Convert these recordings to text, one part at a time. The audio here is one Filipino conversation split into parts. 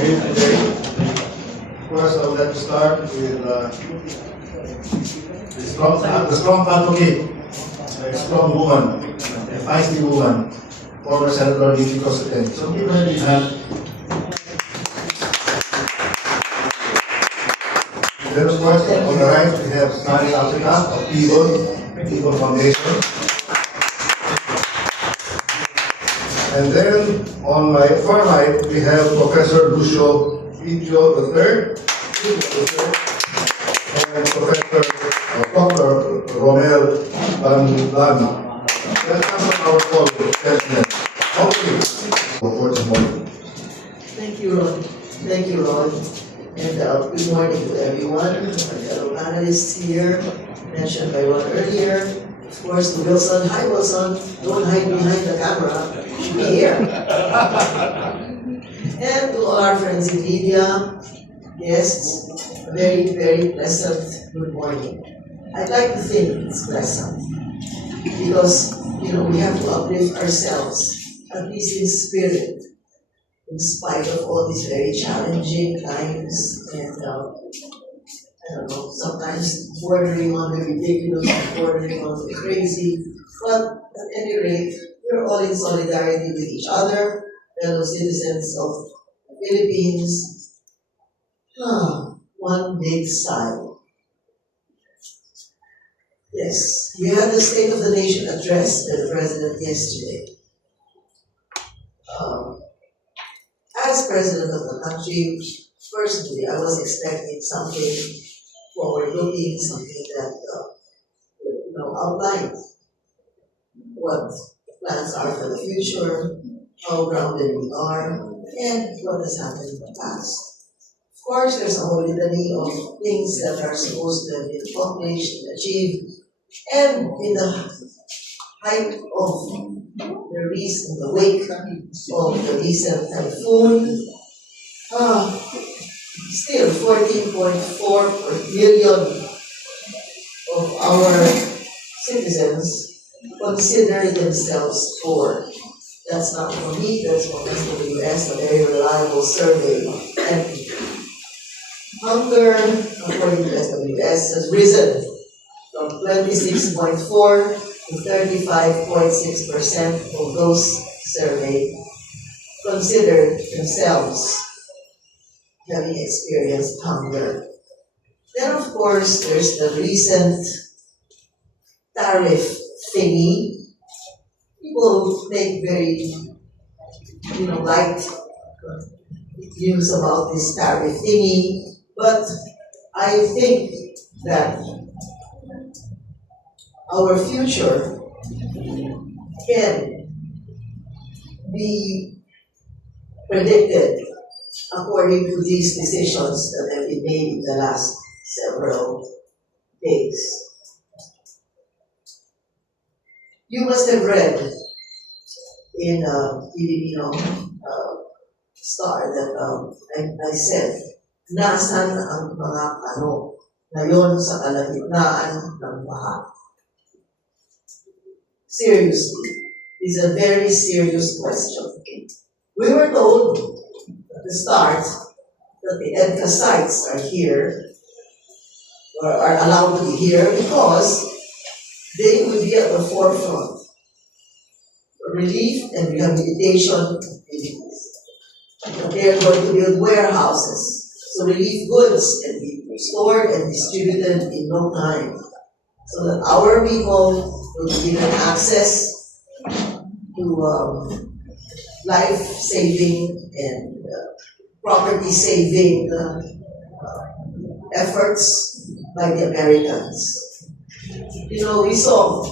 here today. First, I would like to start with the strong advocate, a strong woman, a feisty woman, former Senator Vicky Coseten. So give her a big hand. Then of course, on the right, we have Sari Africa of Eagle Foundation. And then on my far right, we have Professor Lucio Vito III, and Professor Dr. Romel Banban. Welcome to our call, President. For tomorrow. Thank you, Ron. Thank you, Ron. And good morning to everyone, our fellow panelists here, mentioned by Ron earlier. Of course, to Wilson. Hi, Wilson. Don't hide behind the camera. Be here. And to all our friends in media, guests, a very, very pleasant good morning. I'd like to think it's pleasant because, we have to uplift ourselves, at least in spirit, in spite of all these very challenging times and, I don't know, sometimes bordering on the ridiculous, bordering on the crazy. But at any rate, we're all in solidarity with each other, fellow citizens of the Philippines. One big sigh. Yes, we had the State of the Nation address by the President yesterday. As President of the country, personally, I was expecting something forward-looking, something that outlined what the plans are for the future, how grounded we are, and what has happened in the past. Of course, there's a whole litany of things that are supposed to have been accomplished and achieved, and in the height of the wake of the recent typhoon, still 14.4 million of our citizens consider themselves poor. That's not from me, that's from SWS, a very reliable survey. And hunger, according to SWS, has risen from 26.4 to 35.6% of those surveyed consider themselves having experienced hunger. Then, of course, there's the recent tariff thingy. People make very, light news about this tariff thingy, but I think that our future can be predicted according to these decisions that have been made in the last several days. You must have read in Filipino Star that I said, nasan ang mga kano ngayon sa kalagitnaan ng baha? Seriously, it's a very serious question. We were told at the start that the EDCA sites are here, or are allowed to be here because they will be at the forefront for relief and rehabilitation activities. They are going to build warehouses, so relief goods can be stored and distributed in no time, so that our people will be given access to life-saving and property-saving efforts by the Americans. We saw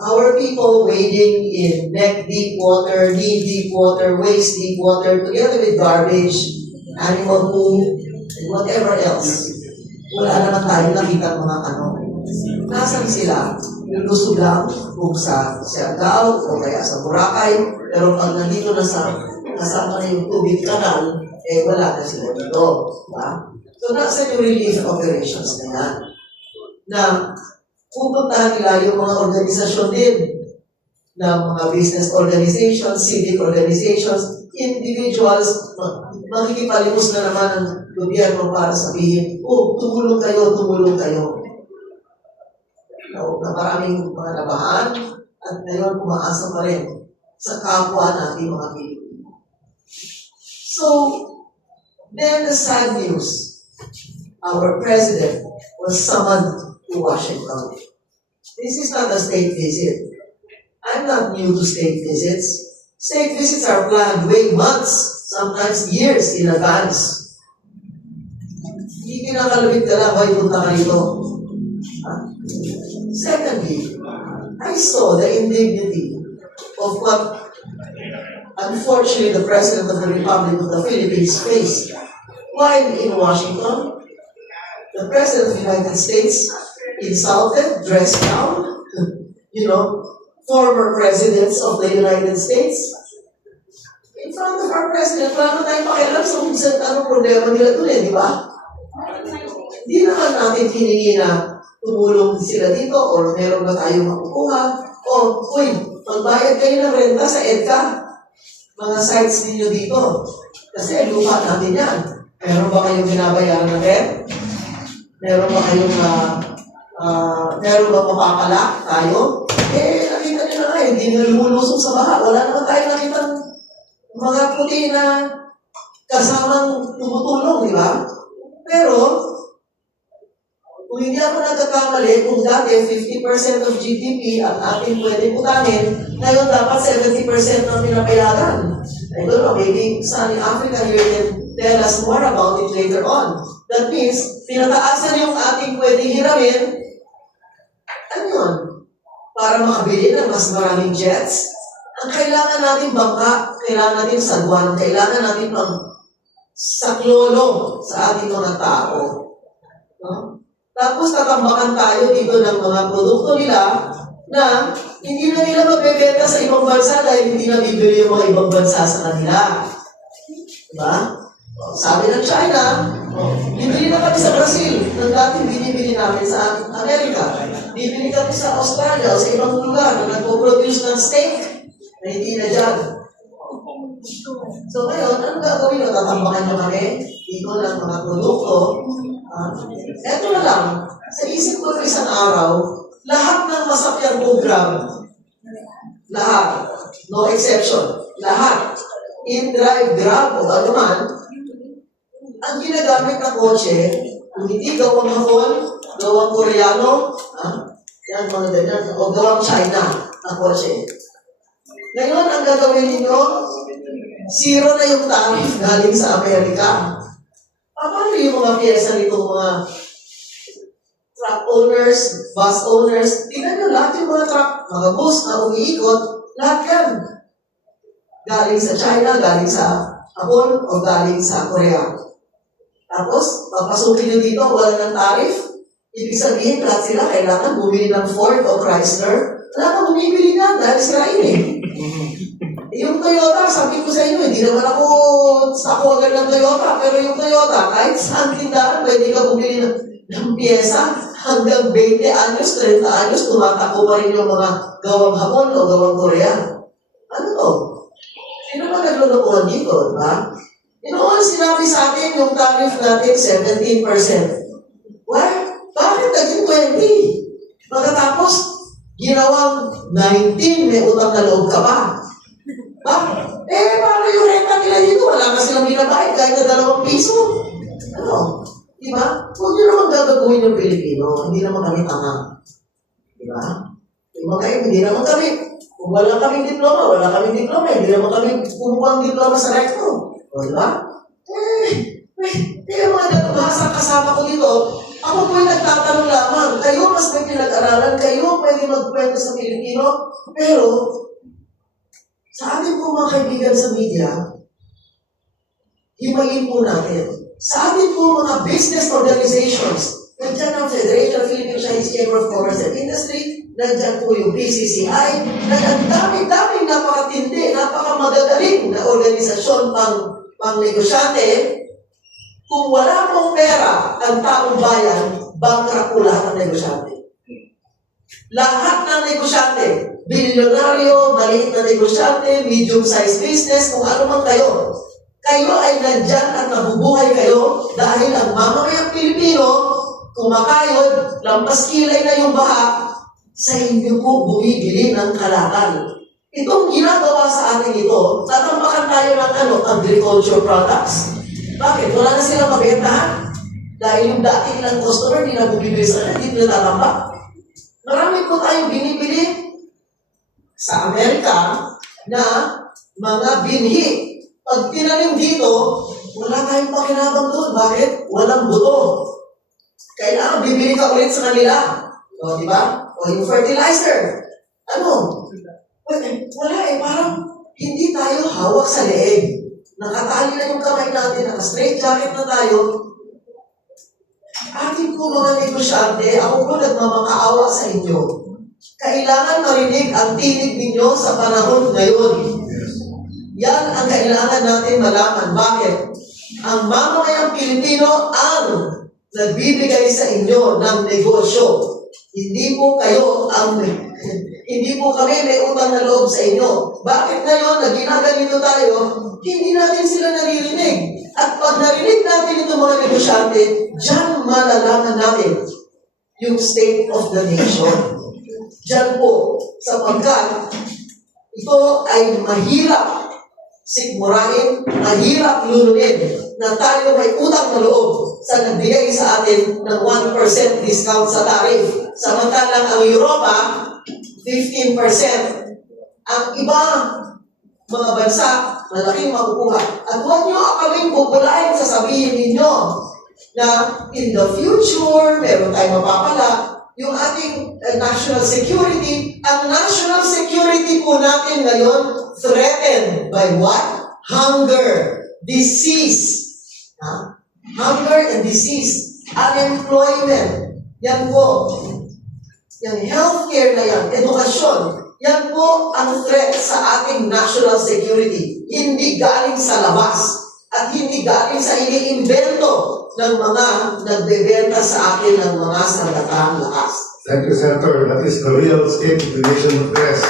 our people wading in neck-deep water, knee-deep water, waist-deep water, together with garbage, animal poo, and whatever else. Wala naman tayo nakita mga kanong. Nasaan sila? Lulusog lang kung sa Siargao o kaya sa Boracay, pero pag nandito na kasama na yung tubig kanal, wala na sila dito. So nasa yung relief operations na yan. Na pupuntahan nila yung mga organisasyon din ng mga business organizations, civic organizations, individuals, makikipalimos na naman ang gobyerno para sabihin, oh, tumulong kayo, tumulong kayo. Na maraming mga nabahaan at ngayon umaasa pa rin sa kapwa natin mga Pilipino. So, then the sad news, our president was summoned to Washington. This is not a state visit. I'm not new to state visits. State visits are planned way months, sometimes years in advance. Hindi kinakalabit ka lang, hoy, punta ka rito. Secondly, I saw the indignity of what, unfortunately, the President of the Republic of the Philippines faced. While in Washington, the President of the United States insulted, dressed down, former presidents of the United States. In front of our president, wala na tayong pakialam sa kung anong problema nila doon di ba? Hindi naman natin hiningi na tumulong sila dito or meron ba tayong makukuha o, uy, magbayad kayo ng renta sa EDCA. Mga sites ninyo dito. Kasi lupa natin yan. Meron ba kayong binabayaran ng rent? Meron ba kayong meron ba mapapala tayo? Nakita nyo na nga, hindi na lumulusog sa baha. Wala naman tayo nakita mga puti na kasamang tumutulong, di ba? Pero, kung hindi ako nagkakamali, kung dati 50% of GDP ang ating pwedeng utangin, ngayon dapat 70% ng pinapayagan. I don't know, maybe Sunny Africa here can tell us more about it later on. That means, pinataasan yung ating pwedeng hiramin, ano yun? Para makabili ng mas maraming jets, ang kailangan natin bangka, kailangan natin sagwan, kailangan natin pang saklolo sa ating mga tao. No? Tapos tatambakan tayo dito ng mga produkto nila na hindi na nila magbebenta sa ibang bansa dahil hindi na bibili yung mga ibang bansa sa kanila. Diba? Sabi ng China, bibili na kami sa Brazil ng dating binibili namin sa Amerika. Bibili kami sa Australia o sa ibang lugar na nagpo-produce ng steak na hindi na dyan. So ngayon, ano gagawin nyo? Tatambakan nyo kami dito ng mga produkto. Eto na lang, sa isip ko ng isang araw, lahat ng masakyan program, lahat, no exception, lahat, in-drive, grab, o ano man, ang ginagamit na kotse, kung hindi gawang Hapon, gawang Koreano, yan mga ganyan, o gawang China na kotse. Ngayon, ang gagawin ninyo, zero na yung tariff galing sa Amerika. Paano yung mga pyesa nitong mga truck owners, bus owners, tingnan nyo lahat yung mga truck, mga bus na umiikot, lahat yan. Galing sa China, galing sa Hapon, o galing sa Korea. Tapos, papasukin nyo dito, wala ng tariff. Ibig sabihin, lahat sila kailangan bumili ng Ford o Chrysler. Wala kang bumibili na dahil sirain eh. Yung Toyota, sabi ko sa inyo, hindi naman ako agad ng Toyota, pero yung Toyota, kahit saan tindahan, pwede ka bumili ng pyesa hanggang 20 anyos, 30 anyos, tumatakbo pa rin yung mga gawang Hapon o gawang Korea. Ano to? Sino ba naglulukuhan dito, diba? Noon, sinabi sa atin yung tariff natin 17%. Why? Bakit naging 20? Pagkatapos, ginawang 19, may utang na loob ka pa. Paano yung renta nila dito? Wala ka silang binabayad kahit na 2 piso. Ano? Diba? Huwag nyo naman gagawin yung Pilipino. Hindi naman kami tanga. Diba? Yung mga yun, hindi naman kami. Kung wala kaming diploma, wala kaming diploma. Hindi naman kami kumuha ang diploma sa recto. O, diba? Yung mga nagkabasa kasama ko dito, ako po yung nagtatanong lamang. Kayo mas may pinag-aralan, kayo pwede magkwento sa Pilipino, pero sa ating po mga kaibigan sa media, himayin po natin. Sa ating po mga business organizations, nandiyan ang Federation of Philippine Chinese Chamber of Commerce and Industry, nandiyan po yung BCCI, na ang dami-daming napakatindi, napakamagagaling na organisasyon pang-negosyante. Kung wala pong pera ang taong bayan, bankrupt po lahat ng negosyante. Lahat ng negosyante, bilyonaryo, maliit na negosyante, medium-sized business, kung ano man kayo. Kayo ay nandyan at nabubuhay kayo dahil ang mamamayang Pilipino, kumakayod, lampas kilay na yung baha, sa inyo po bumibili ng kalakal. Itong ginagawa sa atin ito, tatampakan tayo ng agriculture products. Bakit? Wala na silang mabentahan. Dahil yung dati nilang customer, hindi na bumibili sa kanila, hindi nila tatambak. Marami po tayong binibili sa Amerika na mga binhi. Pag tinanim dito, wala tayong pakinabang doon. Bakit? Walang buto. Kailangan bibili ka ulit sa kanila. O, di ba? O yung fertilizer. Ano? Wala eh. Parang hindi tayo hawak sa leeg. Nakatali na yung kamay natin, naka-straight jacket na tayo. Atin po mga negosyante, ako po nagmamakaawa sa inyo. Kailangan marinig ang tinig ninyo sa panahon ngayon. Yan ang kailangan natin malaman. Bakit? Ang mamamayang Pilipino ang nagbibigay sa inyo ng negosyo. Hindi po kayo hindi po kami may utang na loob sa inyo. Bakit ngayon na ginaganito tayo, hindi natin sila naririnig. At pag narinig natin itong mga negosyante, diyan malalaman natin yung state of the nation. Diyan po, sapagkat ito ay mahirap sikmurain, mahirap lulunin na tayo may utang na loob sa nagbigay sa atin ng 1% discount sa tariff. Samantalang ang Europa, 15%. Ang iba, mga bansa, malaking makukuha. At huwag nyo kaming pupulain, sasabihin ninyo na in the future, meron tayong mapapala, yung ating national security, ang national security po natin ngayon, threatened by what? Hunger, disease. Hunger and disease, unemployment. Yan po. Yung healthcare na yan, edukasyon, yan po ang threat sa ating national security. Hindi galing sa labas at hindi galing sa iniimbento ng mga nagbebenta sa akin ng mga sandatahang lakas. Thank you, Senator. That is the real state of the nation of rest.